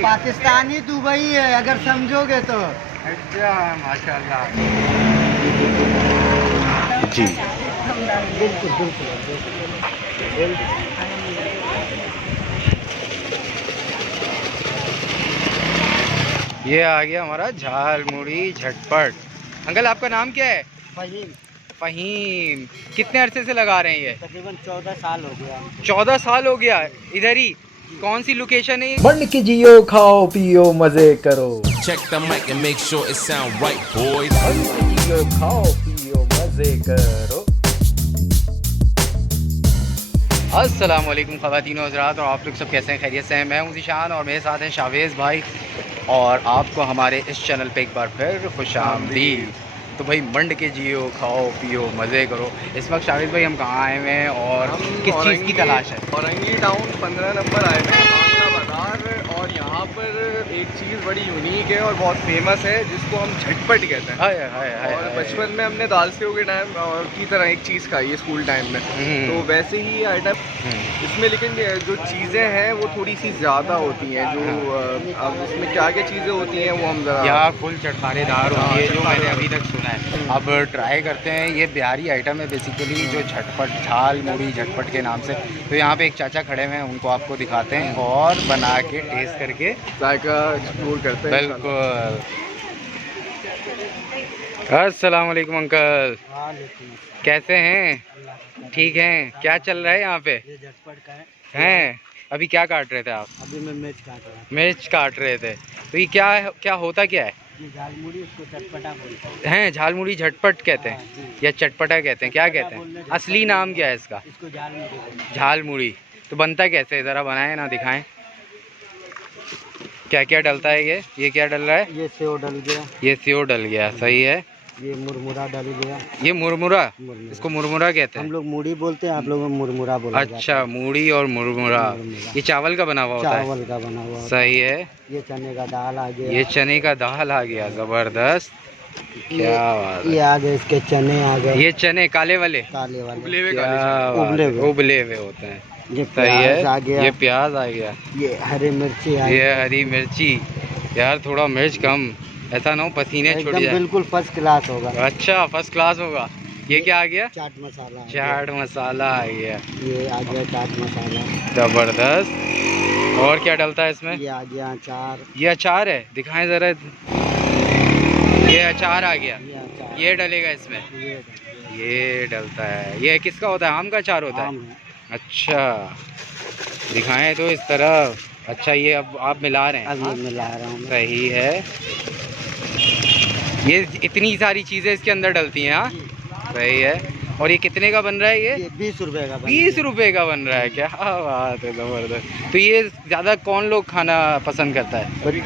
Pakistani Dubai है अगर समझोगे तो। अच्छा माशाल्लाह जी। बिल्कुल बिल्कुल। ये आ गया हमारा झाल मुड़ी झटपट। अंकल आपका नाम क्या है? फहीम। फहीम। कितने अरसे से लगा रहे हैं ये? तकरीबन 14 साल हो गया। 14 साल हो गया इधर ही। कौन सी लोकेशन है? बंड की जियो, खाओ पियो मजे करो। Check the mic and make sure it sound right, boys. बंड की जियो, खाओ पियो मजे करो। अस्सलाम वालेकुम ख़वातीन और हज़रात, और आप लोग सब कैसे हैं? खैरियत से हैं? मैं हूं ज़ीशान और मेरे साथ हैं शावेज़ भाई, और आपको हमारे इस चैनल पे एक बार फिर खुशामदीद। तो भाई मंड के जियो, खाओ पियो मज़े करो। इस वक्त शावेज़ भाई हम कहाँ आए हुए हैं और किस चीज़ की तलाश है? औरंगी टाउन 15 नंबर आए थे, बांग्ला बाज़ार। और यहाँ पर एक चीज़ बड़ी यूनिक है और बहुत फेमस है जिसको हम झटपट कहते हैं। हाय हाय हाय और हाय। बचपन में हमने दाल सेव के टाइम की तरह एक चीज़ खाई है स्कूल टाइम में, तो वैसे ही आइटम इसमें, लेकिन जो चीज़ें हैं वो थोड़ी सी ज़्यादा होती हैं। जो अब इसमें क्या क्या चीज़ें होती हैं वो हम ज़रा यहाँ फुल चटखारेदार होती है जो मैंने अभी तक सुना है। अब ट्राई करते हैं। ये बिहारी आइटम है बेसिकली, जो झटपट झाल मुड़ी झटपट के नाम से। तो यहाँ पे एक चाचा खड़े हुए हैं, उनको आपको दिखाते हैं और बना के टेस्ट करके जायका एक्सप्लोर करते हैं। बिल्कुल। अस्सलाम वालेकुम अंकल, कैसे हैं? ठीक हैं? क्या चल रहा है यहाँ पे? ये झटपट का है। हैं? अभी क्या काट रहे थे आप? अभी मैं मिर्च काट रहा हूँ। मिर्च काट रहे थे। तो ये क्या होता क्या है? ये झालमुड़ी, उसको चटपटा बोलते हैं। हैं झालमुड़ी झटपट कहते हैं या चटपटा कहते हैं, क्या कहते हैं? असली नाम क्या है इसका? इसको झालमुड़ी बोलते हैं। झालमुड़ी। तो बनता कैसे है, ज़रा बनाएं ना, दिखाएं। क्या क्या डलता है ये क्या डल रहा है? ये सेव डल गया, ये सेव डल गया, सही है। ये मुरमुरा डल गया। ये मुरमुरा, मुरमुरा। इसको मुरमुरा कहते हम हैं। लोग मूढ़ी बोलते हैं, आप लोग मुरमुरा बोला जाता अच्छा, मूढ़ी और मुरमुरा। मुरमुरा। ये चावल का बना हुआ है। होता है? चावल का बना हुआ। सही है। ये चने का दाल आ गया। ये चने का दाल आ गया, ज़बरदस्त। क्या बात ये है। आ गए, इसके चने आ गए। ये चने काले वाले, काले वाले उबले हुए क्या काले बात उबले है, हुए। उबले हुए होते हैं। ये सही है। प्याज आ गया। ये प्याज आ गया। ये हरी मिर्ची आ ये गई। हरी मिर्ची। यार थोड़ा मिर्च कम, ऐसा ना हो पसीने छूट एकदम जाए। बिल्कुल फर्स्ट क्लास होगा। अच्छा, फर्स्ट क्लास होगा। ये क्या आ गया? चाट मसाला आ गया। चाट मसाला आ गया, ये आ गया चाट मसाला। जबरदस्त। और क्या डलता है इसमें? ये आ गया अचार। ये अचार है, दिखाएं जरा। ये अचार आ गया, ये अचार। ये डलेगा इसमें। ये डलता है। ये किसका होता है? आम का अचार होता है? आम है। अच्छा, दिखाएं तो इस तरफ। अच्छा, ये अब आप मिला रहे हैं? अब ये मिला रहा हूँ मैं। सही है। ये इतनी सारी चीज़ें इसके अंदर डलती हैं। हाँ, सही है। और ये कितने का बन रहा है? ये 20 रुपए का। 20 रुपए का बन रहा है। क्या बात है, ज़बरदस्त। तो ये ज़्यादा कौन लोग खाना पसंद करता है? सभी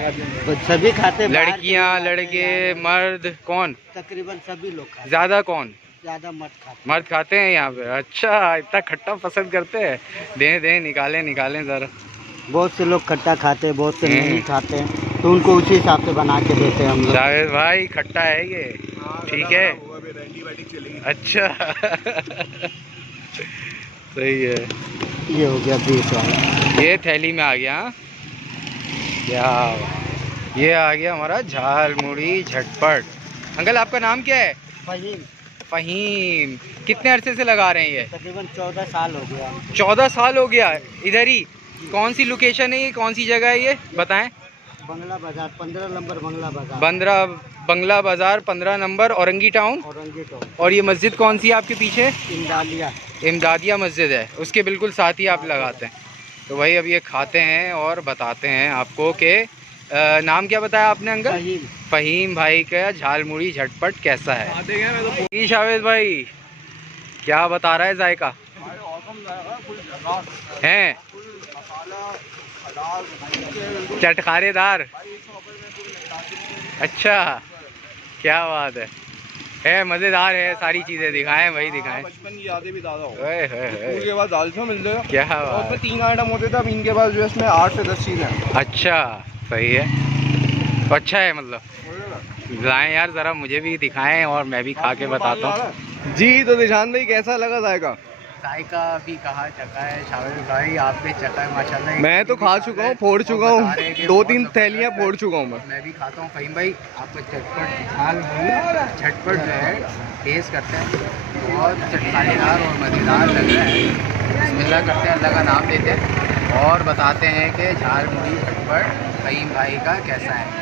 खाते हैं। लड़कियाँ, लड़के, मर्द, कौन तकरीबन सभी लोग खाते हैं। ज़्यादा? कौन ज्यादा मत खाते। मर्द खाते हैं यहाँ पे? अच्छा, इतना खट्टा पसंद करते हैं। दें निकालें ज़रा। बहुत से लोग खट्टा खाते हैं, बहुत से नहीं खाते हैं, तो उनको उसी हिसाब से बना के देते हैं हम लोग। जावेद भाई, खट्टा है ये? ठीक है। अच्छा सही है। ये हो गया 20 वाला। ये थैली में आ गया। हाँ? क्या बात। ये आ गया हमारा झाल मुड़ी झटपट। अंकल आपका नाम क्या है? फहीम। फहीम। कितने अरसे से लगा रहे हैं ये? तकरीबन 14 साल हो गया। 14 साल हो गया इधर ही। कौन सी लोकेशन है ये, कौन सी जगह है ये, बताएं। बंगला बाजार 15 नंबर, बंगला बाजार। बंगला बाजार 15 number, Orangi town. Orangi town. और ये मस्जिद कौन सी है आपके पीछे? इंदालिया। इमदादिया मस्जिद है, उसके बिल्कुल साथ ही आप लगाते हैं। तो भाई अब ये खाते हैं और बताते हैं आपको कि नाम क्या बताया आपने अंकल? फहीम। फहीम भाई का झालमुड़ी झटपट कैसा है? जी शावेद भाई, क्या बता रहा है जायका? हैं चटखारेदार। अच्छा, क्या बात है, मज़ेदार है। सारी चीज़ें दिखाएं भाई, दिखाएं। बचपन की यादें भी ज़्यादा हो। ओए होए होए। स्कूल के बाद दाल सेव मिल जाएगा। क्या और बात उसमें है। 3 आइटम होते थे, अब इनके पास जो है इसमें 8 से 10 चीज़ें हैं। अच्छा, सही है। तो अच्छा है, मतलब लाएं यार, ज़रा मुझे भी दिखाएं और मैं भी खा के बताता हूँ। जी, तो निशान भाई कैसा लगा जाएगा? जायका भी कहा चखा है शामिल भाई, आपने चखा है माशाल्लाह। मैं तो खा चुका हूँ, फोड़ चुका हूँ, 2-3 थैलियाँ फोड़ चुका हूँ मैं भी खाता हूँ। फ़हीम भाई आपको झटपट झाल मुड़ी झटपट जो है टेस्ट करते हैं, बहुत चटखानेदार और मज़ेदार लग रहा है। बिस्मिल्लाह करते हैं, अल्लाह का नाम लेते हैं और बताते हैं कि झाल मुड़ी झटपट फ़हीम भाई का कैसा है।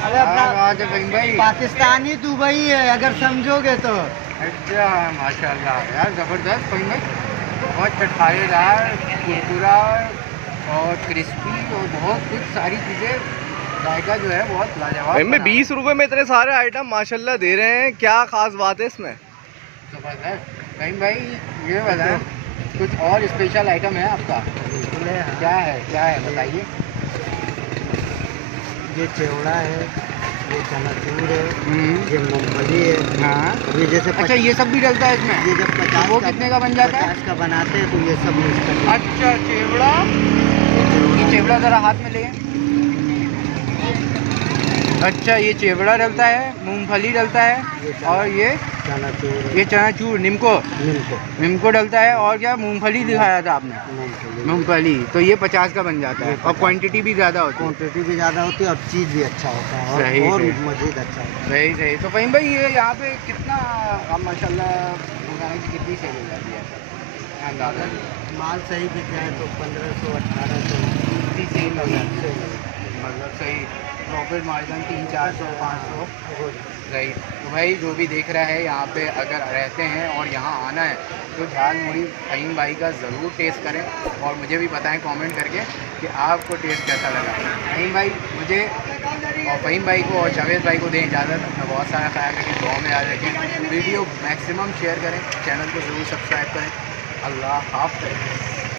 अरे अपना बात है फ़हीम भाई, पाकिस्तानी दुबई है अगर समझोगे तो। अच्छा माशाल्लाह यार ज़बरदस्त फ़हीम भाई, बहुत चटखानेदार, कुरकुरा और क्रिस्पी और बहुत कुछ सारी चीज़ें, जायका जो है बहुत लाजवाब। में 20 रुपए में इतने सारे आइटम माशाल्लाह दे रहे हैं, क्या खास बात है इसमें? ज़बरदस्त। फ़हीम भाई ये बताएं कुछ और स्पेशल आइटम है आपका? क्या है बताइए। ये चिवड़ा है, ये चनाचूर है, ये मूंगफली है। हाँ अभी जैसे अच्छा ये सब भी डलता है इसमें? ये जब 50 वो कितने का बन जाता है? 50 का बनाते हैं तो ये सब मिक्स करके। अच्छा चिवड़ा, ये चिवड़ा ज़रा हाथ में ले। अच्छा ये चिवड़ा डलता है, मूंगफली डलता है और ये चनाचूर, ये चनाचूर निम्को नींबू डलता है और क्या मूंगफली दिखाया था आपने? मूंगफली। मूंगफली तो ये 50 का बन जाता है और क्वांटिटी भी ज़्यादा होती है। क्वांटिटी भी ज़्यादा होती है और चीज़ भी अच्छा होता है सही, और सही। मज़ीद अच्छा होता सही सही। तो फ़हीम भाई ये यहाँ पे कितना अब माशाल्लाह रोज़ाना की कितनी सेल हो जाती है अंदाज़ा? है। माल सही बिक जाए तो 1500 1800 कितनी सेल हो जाती है? से मतलब सही प्रॉफिट मार्जिन 300-400 500 सही। तो भाई जो भी देख रहा है यहाँ पे अगर रहते हैं और यहाँ आना है तो झाल मुड़ी फ़हीम भाई का ज़रूर टेस्ट करें और मुझे भी बताएं कमेंट करके कि आपको टेस्ट कैसा लगा। फ़हीम भाई मुझे और फ़हीम भाई को और जावेद भाई को दें इजाज़त। मैं बहुत सारा ख्याल रखें, दुआ में याद रखें, वीडियो मैक्सिमम शेयर करें, चैनल को ज़रूर सब्सक्राइब करें। अल्लाह हाफ़िज़।